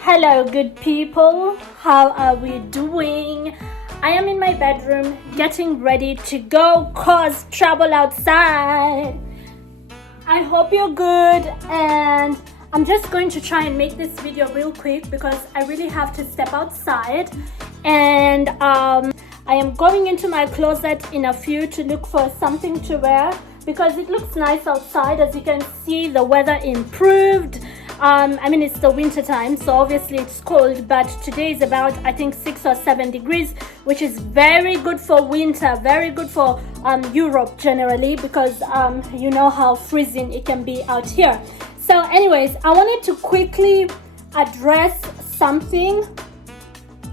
Hello, good people. How are we doing? I am in my bedroom getting ready to go cause trouble outside. I hope you're good, and I'm just going to try and make this video real quick because I really have to step outside, and I am going into my closet in a few to look for something to wear because it looks nice outside. As you can see, the weather improved. It's the winter time, so obviously it's cold, but today is about, I think, 6 or 7 degrees, which is very good for winter, very good for Europe generally, because you know how freezing it can be out here. So anyways, I wanted to quickly address something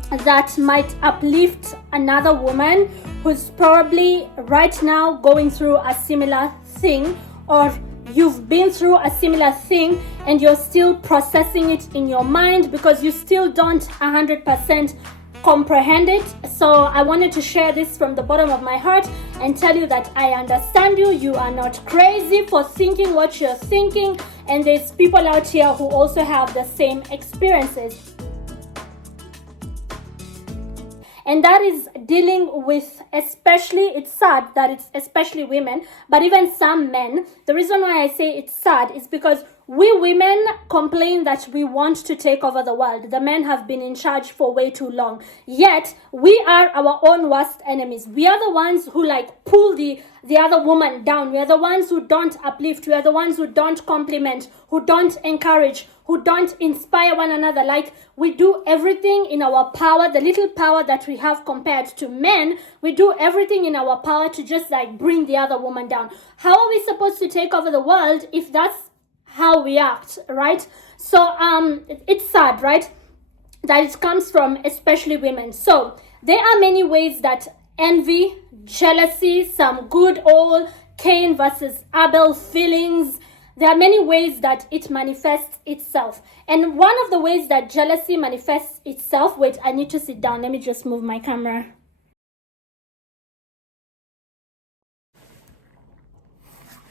that might uplift another woman who's probably right now going through a similar thing, or you've been through a similar thing and you're still processing it in your mind because you still don't 100% comprehend it. So I wanted to share this from the bottom of my heart and tell you that I understand you. You are not crazy for thinking what you're thinking, and there's people out here who also have the same experiences. And that is dealing with, especially, it's sad that it's especially women, but even some men. The reason why I say it's sad is because we women complain that we want to take over the world. The men have been in charge for way too long. Yet, we are our own worst enemies. We are the ones who pull the other woman down. We are the ones who don't uplift. We are the ones who don't compliment, who don't encourage, who don't inspire one another. We do everything in our power, the little power that we have compared to men. We do everything in our power to just bring the other woman down. How are we supposed to take over the world if that's how we act, right? So it's sad, right, that it comes from especially women. So there are many ways that envy, jealousy, some good old Cain versus Abel feelings, there are many ways that it manifests itself. And one of the ways that jealousy manifests itself, wait, I need to sit down, let me just move my camera.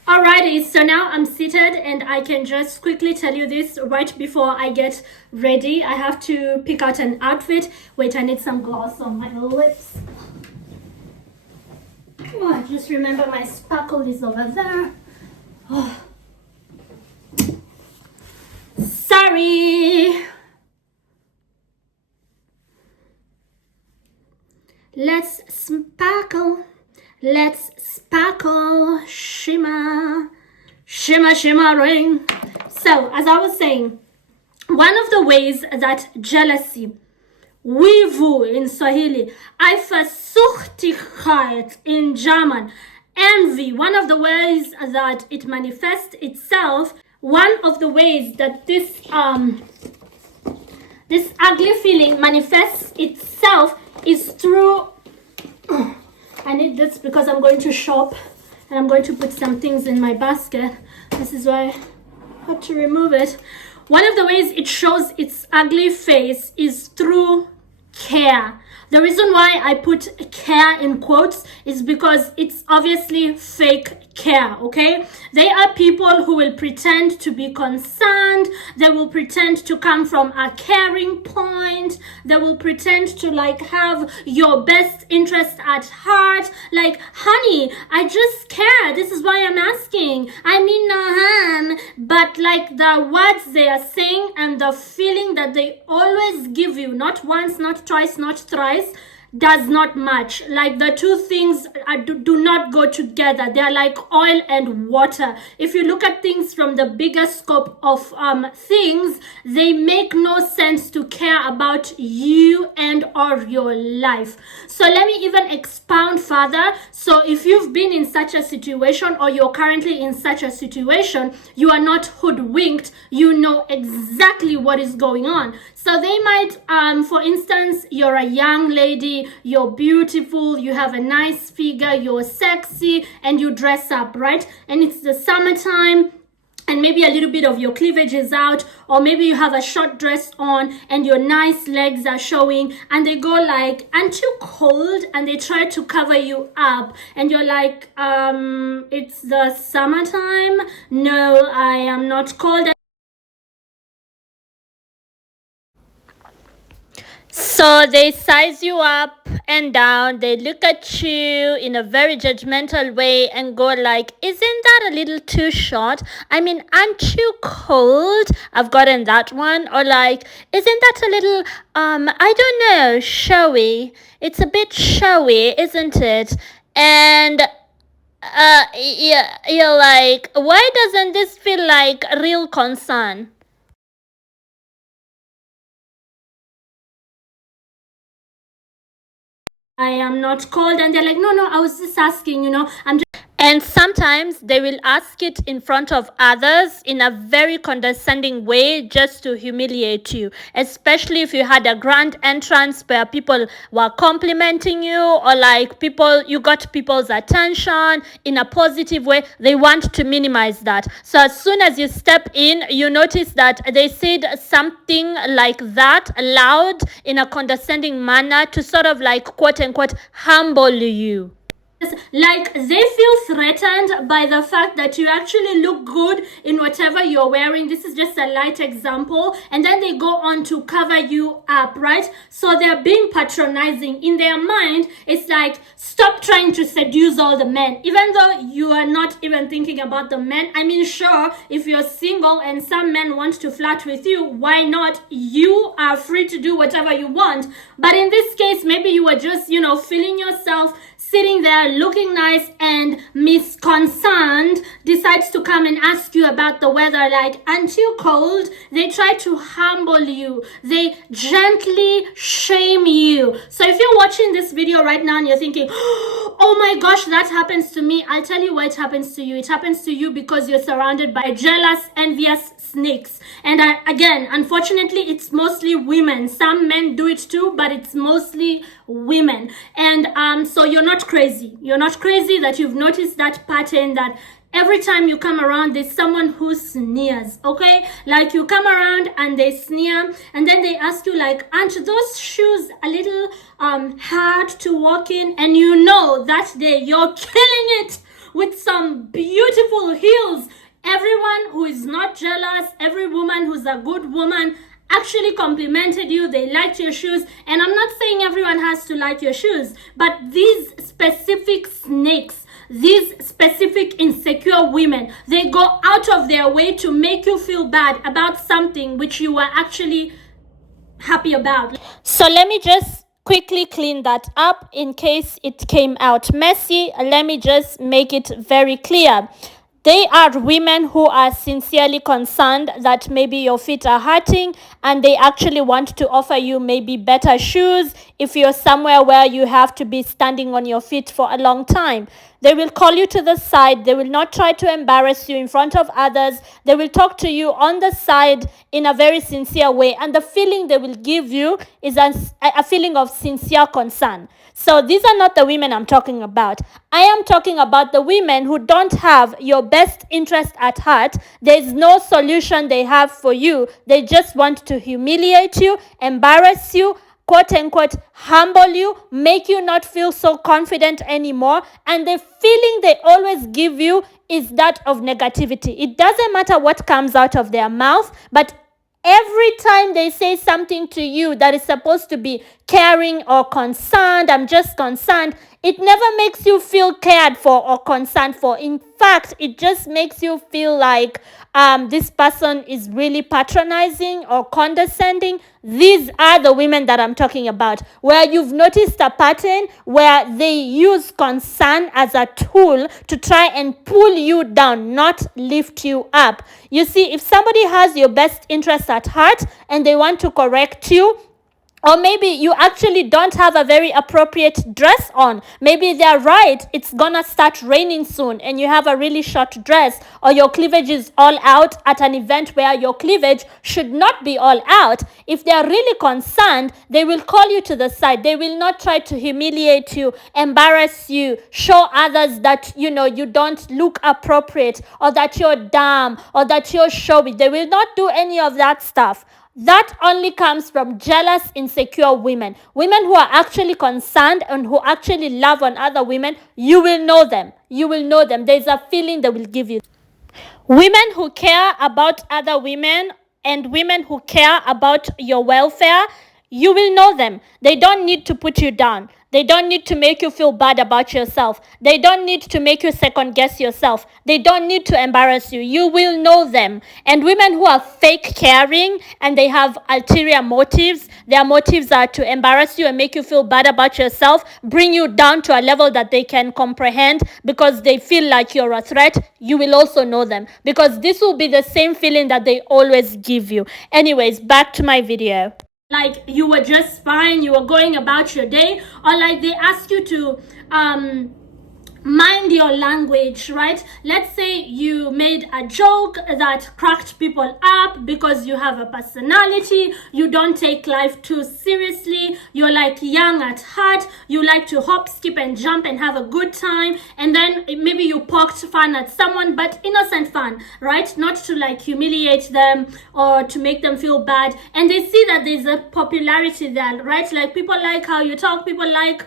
Alrighty, so now I'm seated and I can just quickly tell you this right before I get ready. I have to pick out an outfit. Wait, I need some gloss on my lips. Come on, just remember my sparkle is over there. Oh. Sorry. Let's sparkle. Let's sparkle, shimmer, shimmer, shimmering. So, as I was saying, one of the ways that jealousy, wivu in Swahili, Eifersuchtigkeit in German, envy, one of the ways that it manifests itself, one of the ways that this ugly feeling manifests itself is through... I need this because I'm going to shop and I'm going to put some things in my basket. This is why I had to remove it. One of the ways it shows its ugly face is through care. The reason why I put care in quotes is because it's obviously fake care, okay? They are people who will pretend to be concerned. They will pretend to come from a caring point. They will pretend to have your best interest at heart. Honey, I just care. This is why I'm asking. I mean, no harm. But the words they are saying and the feeling that they always give you, not once, not twice, not thrice, does not match. The two things do not go together. They are like oil and water. If you look at things from the bigger scope of things, they make no sense to care about you and or your life. So let me even expound further. So if you've been in such a situation or you're currently in such a situation, you are not hoodwinked. You know exactly what is going on. So they might, for instance, you're a young lady, you're beautiful, you have a nice figure, you're sexy, and you dress up, right? And it's the summertime, and maybe a little bit of your cleavage is out, or maybe you have a short dress on and your nice legs are showing, and they go aren't you cold? And they try to cover you up, and you're it's the summertime. No, I am not cold. So they size you up and down, they look at you in a very judgmental way and go like, isn't that a little too short? I mean, aren't you cold? I've gotten that one. Or like, isn't that a little, I don't know, showy? It's a bit showy, isn't it? And yeah, you're like, why doesn't this feel like real concern? I am not cold. And they're like, no, no, I was just asking, I'm just. And sometimes they will ask it in front of others in a very condescending way just to humiliate you, especially if you had a grand entrance where people were complimenting you, or like you got people's attention in a positive way. They want to minimize that. So as soon as you step in, you notice that they said something like that loud in a condescending manner to sort of like quote unquote humble you. Like they feel threatened by the fact that you actually look good in whatever you're wearing. This is just a light example, and then they go on to cover you up, right? So they're being patronizing. In their mind, it's like, stop trying to seduce all the men, even though you are not even thinking about the men. I mean, sure, if you're single and some men want to flirt with you, why not? You are free to do whatever you want. But in this case, maybe you were just feeling yourself, sitting there looking nice, and Miss Concerned decides to come and ask you about the weather, like, aren't you cold? They try to humble you. They gently shame you. So if you're watching this video right now and you're thinking, oh my gosh, that happens to me, I'll tell you why it happens to you. It happens to you because you're surrounded by jealous, envious snakes. And again, unfortunately, it's mostly women. Some men do it too, but it's mostly women. And so you're not crazy. You're not crazy that you've noticed that pattern, that every time you come around, there's someone who sneers, okay? Like you come around and they sneer, and then they ask you like, aren't those shoes a little hard to walk in? And that day you're killing it with some beautiful heels. Everyone who is not jealous, every woman who's a good woman actually complimented you. They liked your shoes. And I'm not saying everyone has to like your shoes, but these specific snakes, these specific insecure women, they go out of their way to make you feel bad about something which you were actually happy about. So let me just quickly clean that up in case it came out messy. Let me just make it very clear. They are women who are sincerely concerned that maybe your feet are hurting, and they actually want to offer you maybe better shoes if you're somewhere where you have to be standing on your feet for a long time. They will call you to the side. They will not try to embarrass you in front of others. They will talk to you on the side in a very sincere way. And the feeling they will give you is a feeling of sincere concern. So these are not the women I'm talking about. I am talking about the women who don't have your best interest at heart. There's no solution they have for you. They just want to humiliate you, embarrass you, quote unquote, humble you, make you not feel so confident anymore. And the feeling they always give you is that of negativity. It doesn't matter what comes out of their mouth, but every time they say something to you that is supposed to be caring or concerned, I'm just concerned, it never makes you feel cared for or concerned for. In fact, it just makes you feel like this person is really patronizing or condescending. These are the women that I'm talking about, where you've noticed a pattern where they use concern as a tool to try and pull you down, not lift you up. You see, if somebody has your best interest at heart and they want to correct you, or maybe you actually don't have a very appropriate dress on. Maybe they're right, it's gonna start raining soon and you have a really short dress, or your cleavage is all out at an event where your cleavage should not be all out. If they're really concerned, they will call you to the side. They will not try to humiliate you, embarrass you, show others that you don't look appropriate, or that you're dumb, or that you're showy. They will not do any of that stuff. That only comes from jealous, insecure women. Women who are actually concerned and who actually love on other women. You will know them. You will know them. There's a feeling they will give you. Women who care about other women and women who care about your welfare, You will know them. They don't need to put you down. They don't need to make you feel bad about yourself. They don't need to make you second guess yourself. They don't need to embarrass you. You will know them. And women who are fake caring and they have ulterior motives, their motives are to embarrass you and make you feel bad about yourself, bring you down to a level that they can comprehend because they feel like you're a threat. You will also know them because this will be the same feeling that they always give you. Anyways, back to my video. Like you were just fine, you were going about your day, or like they ask you to mind your language, right? Let's say you made a joke that cracked people up because you have a personality, you don't take life too seriously, you're like young at heart, you like to hop, skip and jump and have a good time, and then maybe you poked fun at someone, but innocent fun, right? Not to like humiliate them or to make them feel bad, and they see that there's a popularity there, right? Like people like how you talk, people like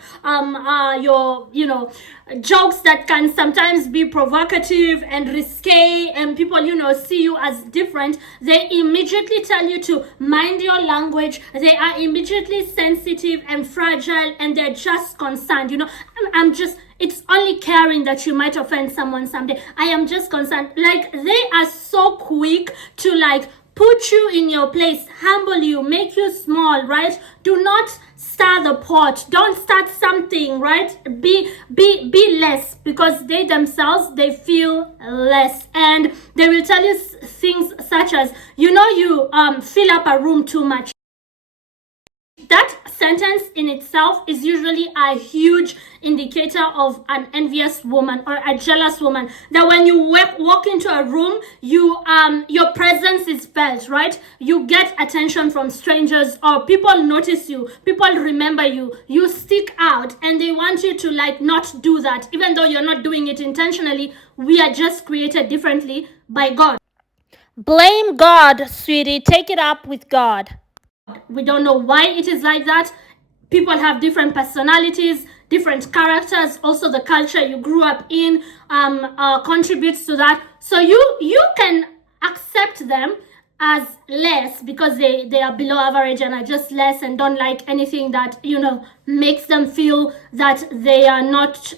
your, you know, jokes that can sometimes be provocative and risque, and people, you know, see you as different. They immediately tell you to mind your language. They are immediately sensitive and fragile, and they're just concerned, you know. I'm just, it's only caring that you might offend someone someday. I am just concerned. Like they are so quick to like put you in your place, humble you, make you small, right? Do not stir the pot. Don't start something, right? Be less, because they themselves, they feel less, and they will tell you things such as, you know, you fill up a room too much. That sentence in itself is usually a huge indicator of an envious woman or a jealous woman, that when you walk into a room, you your presence is felt, right? You get attention from strangers, or people notice you, people remember you, you stick out, and they want you to like not do that, even though you're not doing it intentionally. We are just created differently by God. Blame God, sweetie. Take it up with God. We don't know why it is like that. People have different personalities, different characters. Also, the culture you grew up in contributes to that. So you can accept them as less because they are below average and are just less and don't like anything that, you know, makes them feel that they are not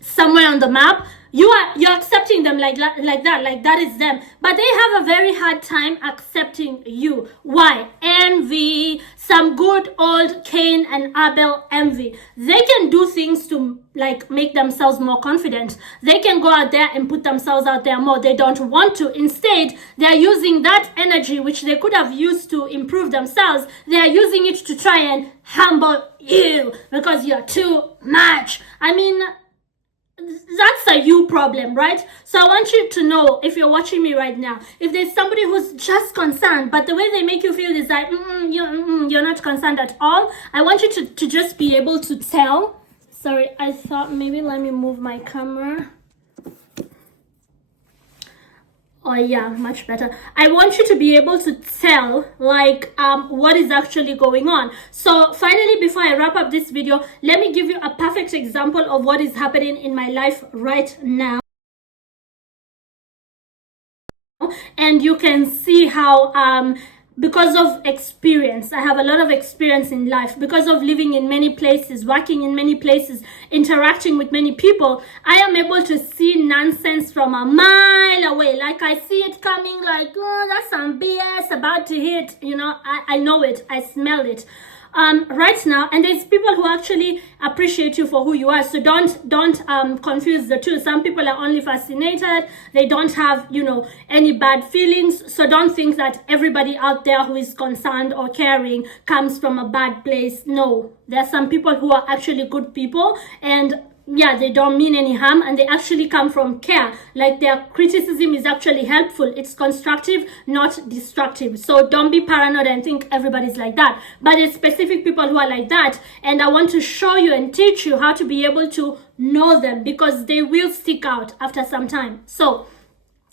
somewhere on the map. You're accepting them like that is them, but they have a very hard time accepting you. Why? Envy. Some good old Cain and Abel envy. They can do things to like make themselves more confident. They can go out there and put themselves out there more. They don't want to. Instead, they're using that energy which they could have used to improve themselves. They're using it to try and humble you because you're too much. I mean, that's a you problem, right? So I want you to know, if you're watching me right now, if there's somebody who's just concerned, but the way they make you feel is like you're not concerned at all, I want you to just be able to tell. Sorry, I thought maybe let me move my camera. Oh yeah, much better. I want you to be able to tell like what is actually going on. So finally, before I wrap up this video, let me give you a perfect example of what is happening in my life right now. And you can see how because of experience, I have a lot of experience in life, because of living in many places, working in many places, interacting with many people, I am able to see nonsense from a mile away. Like I see it coming, like, oh, that's some BS about to hit, you know. I know it, I smell it right now. And there's people who actually appreciate you for who you are, so don't confuse the two. Some people are only fascinated, they don't have, you know, any bad feelings. So don't think that everybody out there who is concerned or caring comes from a bad place. No, there are some people who are actually good people, and yeah, they don't mean any harm, and they actually come from care. Like their criticism is actually helpful. It's constructive, not destructive. So don't be paranoid and think everybody's like that. But there's specific people who are like that, and I want to show you and teach you how to be able to know them, because they will stick out after some time. So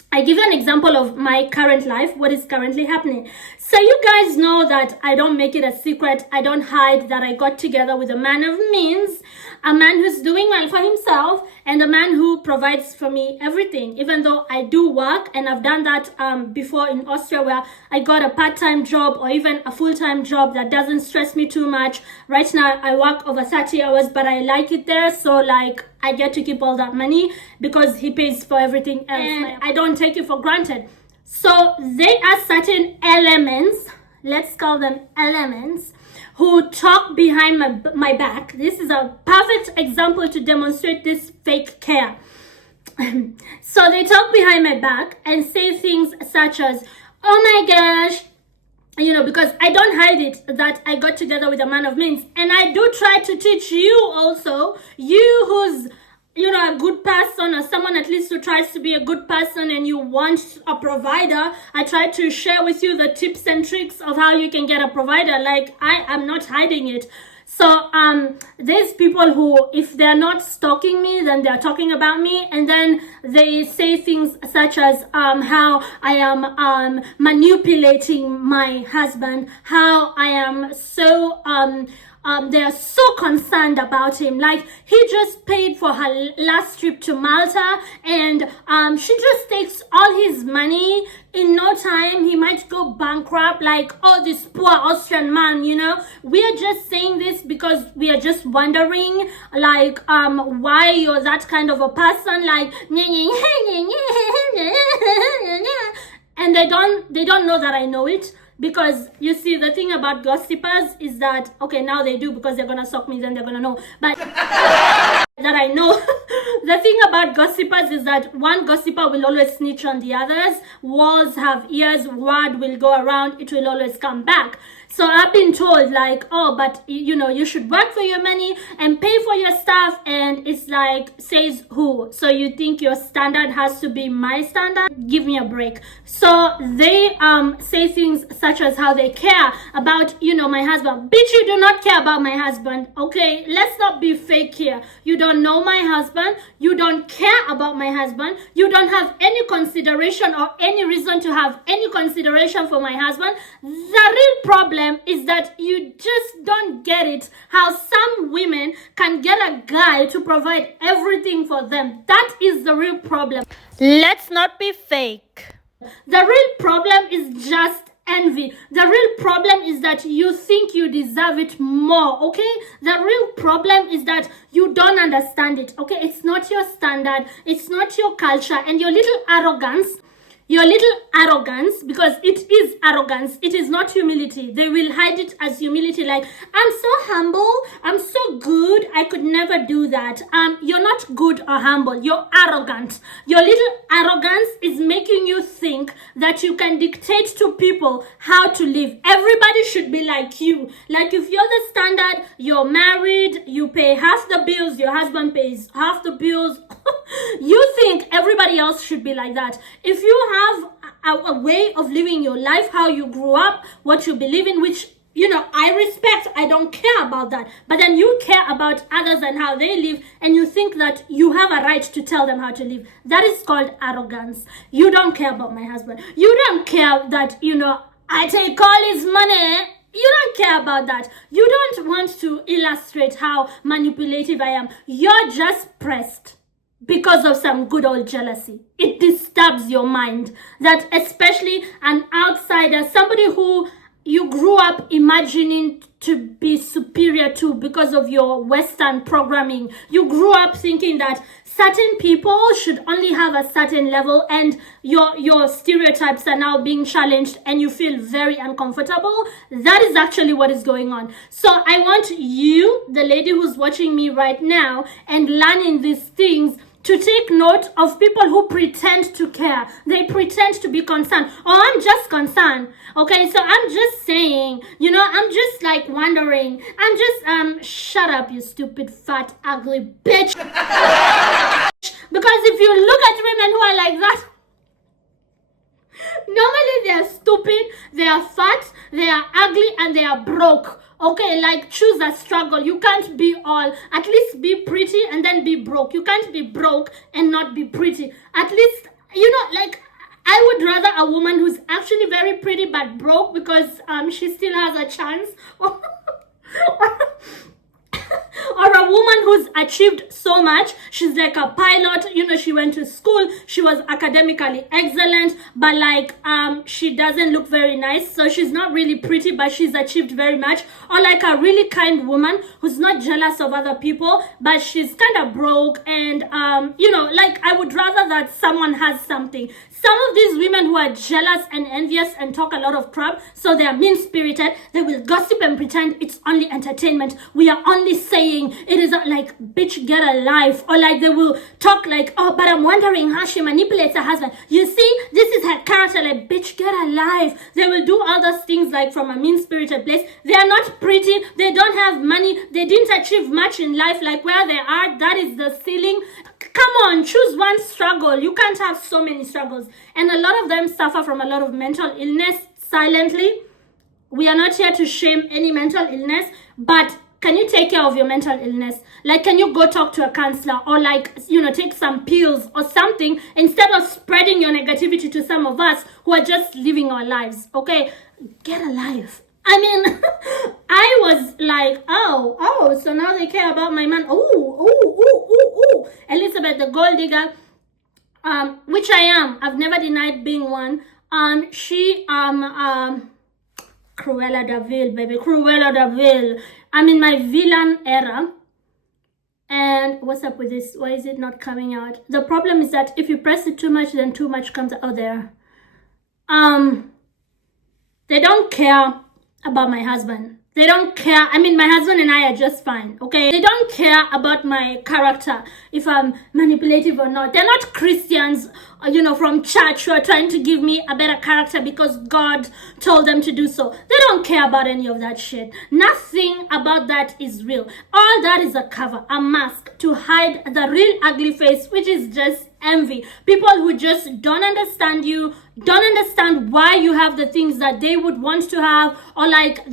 I give you an example of my current life, what is currently happening. So you guys know that I don't make it a secret. I don't hide that I got together with a man of means, a man who's doing well for himself, and a man who provides for me everything, even though I do work, and I've done that before in Austria, where I got a part-time job or even a full-time job that doesn't stress me too much. Right now, I work over 30 hours, but I like it there. So like, I get to keep all that money because he pays for everything else. And I don't take it for granted. So there are certain elements, let's call them elements, who talk behind my back. This is a perfect example to demonstrate this fake care. So they talk behind my back and say things such as, oh my gosh, you know, because I don't hide it that I got together with a man of means. And I do try to teach you also, you who's, you know, a good person, or someone at least who tries to be a good person and you want a provider. I try to share with you the tips and tricks of how you can get a provider. Like, I am not hiding it. So there's people who, if they're not stalking me, then they're talking about me, and then they say things such as how I am manipulating my husband, how I am so they're so concerned about him. Like, he just paid for her last trip to Malta, and she just takes all his money. In no time, he might go bankrupt. Like, oh, this poor Austrian man, you know. We are just saying this because we are just wondering, like, why you're that kind of a person. Like, and they don't know that I know it. Because you see, the thing about gossipers is that, okay, now they do, because they're gonna stalk me, then they're gonna know. But that I know. The thing about gossipers is that one gossiper will always snitch on the others. Walls have ears, word will go around, it will always come back. So I've been told, like, oh, but you know, you should work for your money and pay for your stuff. And it's like, says who? So you think your standard has to be my standard? Give me a break. So they say things such as how they care about, you know, my husband. Bitch, you do not care about my husband. Okay, let's not be fake here. You don't know my husband. You don't care about my husband. You don't have any consideration or any reason to have any consideration for my husband. The real problem is that you just don't get it, how some women can get a guy to provide everything for them. That is the real problem. Let's not be fake. The real problem is just envy. The real problem is that you think you deserve it more, okay? The real problem is that you don't understand it, okay? It's not your standard, it's not your culture, and your little arrogance, because it is arrogance, it is not humility. They will hide it as humility, like, I'm so humble, I'm so good, I could never do that. You're not good or humble, you're arrogant. Your little arrogance is making you think that you can dictate to people how to live. Everybody should be like you. Like, if you're the standard, you're married, you pay half the bills, your husband pays half the bills. You think everybody else should be like that. If you have a way of living your life, how you grew up, what you believe in, which, you know, I respect, I don't care about that. But then you care about others and how they live, and you think that you have a right to tell them how to live. That is called arrogance. You don't care about my husband. You don't care that, you know, I take all his money. You don't care about that. You don't want to illustrate how manipulative I am. You're just pressed because of some good old jealousy. It disturbs your mind that, especially an outsider, somebody who you grew up imagining to be superior to because of your Western programming. You grew up thinking that certain people should only have a certain level, and your stereotypes are now being challenged and you feel very uncomfortable. That is actually what is going on. So I want you, the lady who's watching me right now and learning these things, to take note of people who pretend to care. They pretend to be concerned. Oh, I'm just concerned. Okay, so I'm just saying, you know, I'm just like wondering. I'm just, shut up, you stupid, fat, ugly bitch. Because if you look at women who are like that, normally they are stupid, they are fat, they are ugly, and they are broke. Okay, like, choose a struggle. You can't be all. At least be pretty and then be broke. You can't be broke and not be pretty. At least, you know, like, I would rather a woman who's actually very pretty but broke because she still has a chance. Or a woman who's achieved so much. She's like a pilot, she went to school, she was academically excellent, but like she doesn't look very nice, so she's not really pretty, but she's achieved very much. Or like a really kind woman who's not jealous of other people, but she's kind of broke, and like I would rather that someone has something. Some of these women who are jealous and envious and talk a lot of crap, so they are mean-spirited, they will gossip and pretend it's only entertainment. We are only saying it is like, bitch, get a life. Or like they will talk like, oh, but I'm wondering how she manipulates her husband. You see, this is her character, like, bitch, get a life. They will do all those things like from a mean-spirited place. They are not pretty, they don't have money, they didn't achieve much in life, like where they are, that is the ceiling. Come on, choose one struggle. You can't have so many struggles. And a lot of them suffer from a lot of mental illness silently. We are not here to shame any mental illness, but can you take care of your mental illness? Like, can you go talk to a counselor, or like, take some pills or something, instead of spreading your negativity to some of us who are just living our lives, okay? Get a life. I mean, I was like, oh, so now they care about my man. Ooh. Elizabeth, the gold digger, which I am. I've never denied being one. She, Cruella de Vil, baby. Cruella de Vil. I'm in my villain era. And what's up with this? Why is it not coming out? The problem is that if you press it too much, then too much comes out there. They don't care about my husband. They don't care. I mean, my husband and I are just fine, okay? They don't care about my character, if I'm manipulative or not. They're not Christians, from church, who are trying to give me a better character because God told them to do so. They don't care about any of that shit. Nothing about that is real. All that is a cover, a mask to hide the real ugly face, which is just envy. People who just don't understand you, don't understand why you have the things that they would want to have, or like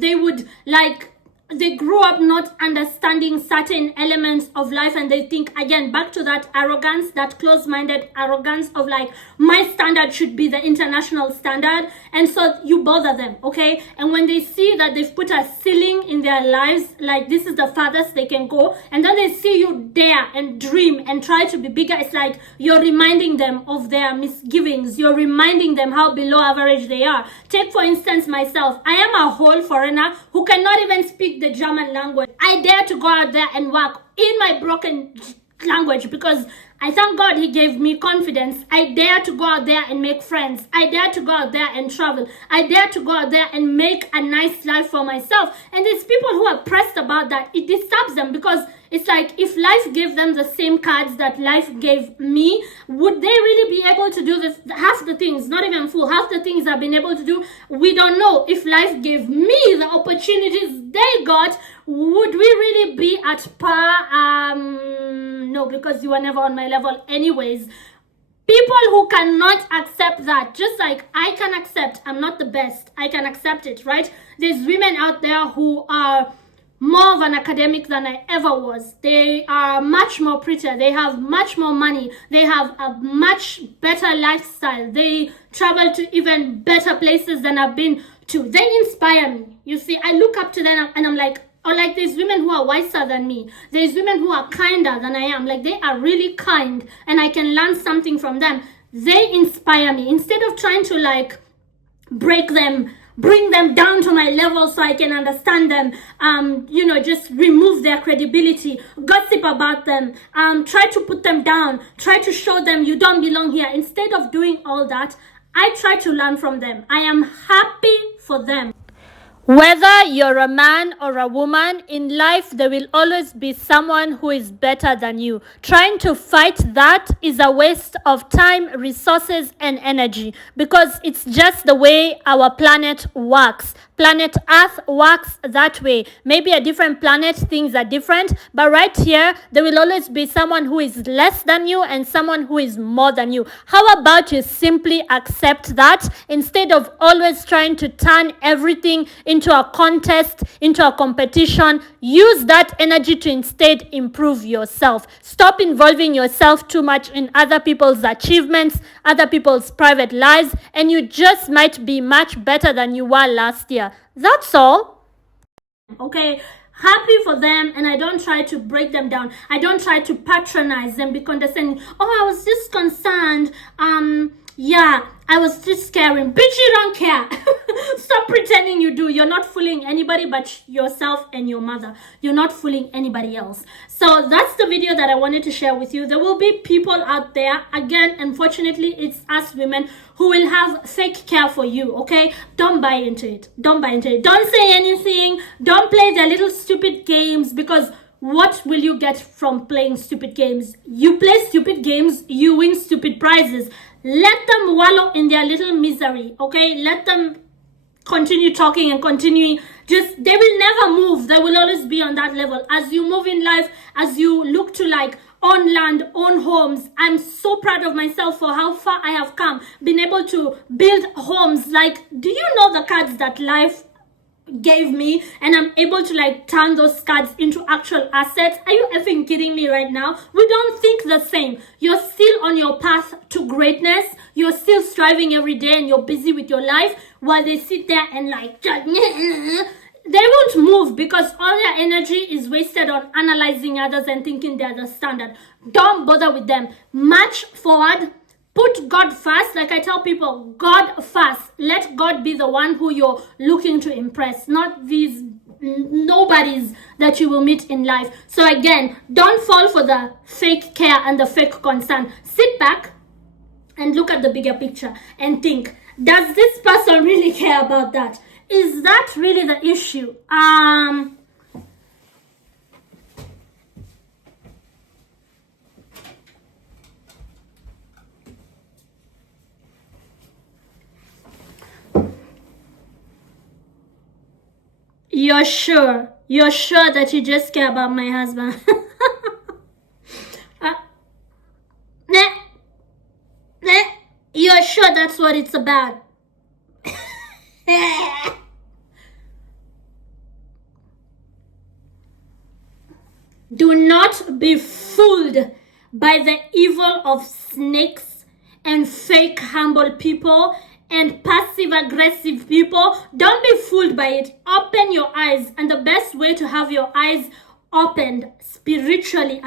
they grew up not understanding certain elements of life, and they think, again, back to that arrogance, that close-minded arrogance of like, my standard should be the international standard, and so you bother them, okay? And when they see that they've put a ceiling in their lives, like this is the farthest they can go, and then they see you dare and dream and try to be bigger, it's like you're reminding them of their misgivings, you're reminding them how below average they are. Take for instance myself. I am a whole foreigner who cannot even speak the German language. I dare to go out there and work in my broken language because I thank God he gave me confidence. I dare to go out there and make friends. I dare to go out there and travel. I dare to go out there and make a nice life for myself. And there's people who are pressed about that. It disturbs them because it's like, if life gave them the same cards that life gave me, would they really be able to do this? Half the things, not even full, half the things I've been able to do, we don't know. If life gave me the opportunities they got, would we really be at par? No, because you were never on my level anyways. People who cannot accept that, just like I can accept I'm not the best, I can accept it, right? There's women out there who are more of an academic than I ever was. They are much more prettier. They have much more money. They have a much better lifestyle. They travel to even better places than I've been to. They inspire me. You see, I look up to them and I'm like, or like there's women who are wiser than me. There's women who are kinder than I am. Like they are really kind and I can learn something from them. They inspire me. Instead of trying to like break them, bring them down to my level so I can understand them, just remove their credibility, gossip about them, try to put them down, try to show them you don't belong here. Instead of doing all that, I try to learn from them. I am happy for them. Whether you're a man or a woman, in life there will always be someone who is better than you. Trying to fight that is a waste of time, resources, and energy because it's just the way our planet works. Planet Earth works that way. Maybe a different planet, things are different, but right here, there will always be someone who is less than you and someone who is more than you. How about you simply accept that instead of always trying to turn everything into a contest, into a competition? Use that energy to instead improve yourself. Stop involving yourself too much in other people's achievements, other people's private lives, and you just might be much better than you were last year. That's all. Okay, happy for them, and I don't try to break them down. I don't try to patronize them, be condescending. Oh, I was just concerned. Yeah, I was just caring. Bitch, you don't care. Stop pretending you do. You're not fooling anybody but yourself and your mother. You're not fooling anybody else. So that's the video that I wanted to share with you. There will be people out there, again, unfortunately, it's us women who will have fake care for you, okay? Don't buy into it. Don't buy into it. Don't say anything. Don't play their little stupid games, because what will you get from playing stupid games? You play stupid games, you win stupid prizes. Let them wallow in their little misery, okay? Let them continue talking and continuing. Just, they will never move. They will always be on that level. As you move in life, as you look to like own land, own homes, I'm so proud of myself for how far I have come. Been able to build homes. Like, do you know the cards that life gave me, and I'm able to like turn those cards into actual assets? Are you effing kidding me right now? We don't think the same. You're still on your path to greatness. You're still striving every day and you're busy with your life, while they sit there and like they won't move, because all their energy is wasted on analyzing others and thinking they're the standard. Don't bother with them. March forward. Put God first. Like I tell people, God first. Let God be the one who you're looking to impress, not these nobodies that you will meet in life. So again, don't fall for the fake care and the fake concern. Sit back and look at the bigger picture and think, does this person really care about that? Is that really the issue? You're sure? You're sure that you just care about my husband? You're sure that's what it's about? Do not be fooled by the evil of snakes and fake humble people and passive-aggressive people. Don't be fooled by it. Open your eyes. And the best way to have your eyes opened, spiritually,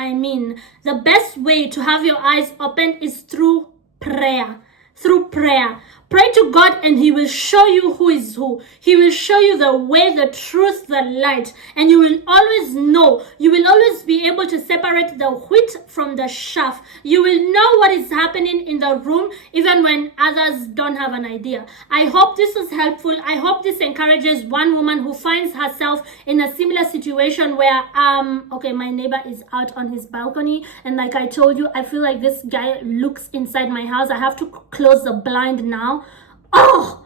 the best way to have your eyes opened is through prayer. Through prayer. Pray to God and He will show you who is who. He will show you the way, the truth, the light. And you will always know. You will always be able to separate the wheat from the chaff. You will know what is happening in the room even when others don't have an idea. I hope this was helpful. I hope this encourages one woman who finds herself in a similar situation where, okay, my neighbor is out on his balcony. And like I told you, I feel like this guy looks inside my house. I have to close the blind now. Oh,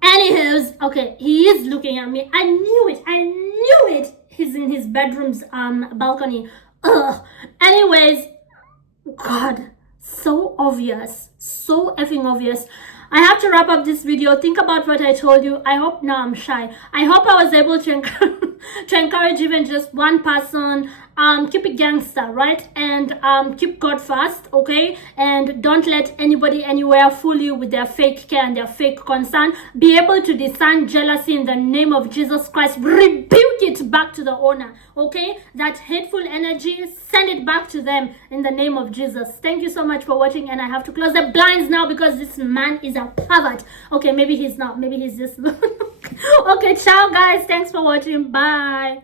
anywho's, okay, he is looking at me. I knew it. He's in his bedroom's balcony. Ugh. Anyways, God, so obvious, so effing obvious. I have to wrap up this video. Think about what I told you. I hope, no, I'm shy. I hope I was able to encourage even just one person. Keep it gangster, right? And keep God first, okay? And don't let anybody anywhere fool you with their fake care and their fake concern. Be able to discern jealousy in the name of Jesus Christ. Rebuke it back to the owner, okay? That hateful energy, send it back to them in the name of Jesus. Thank you so much for watching, and I have to close the blinds now because this man is a pervert. Okay, maybe he's not. Maybe he's just... Okay, ciao guys. Thanks for watching. Bye.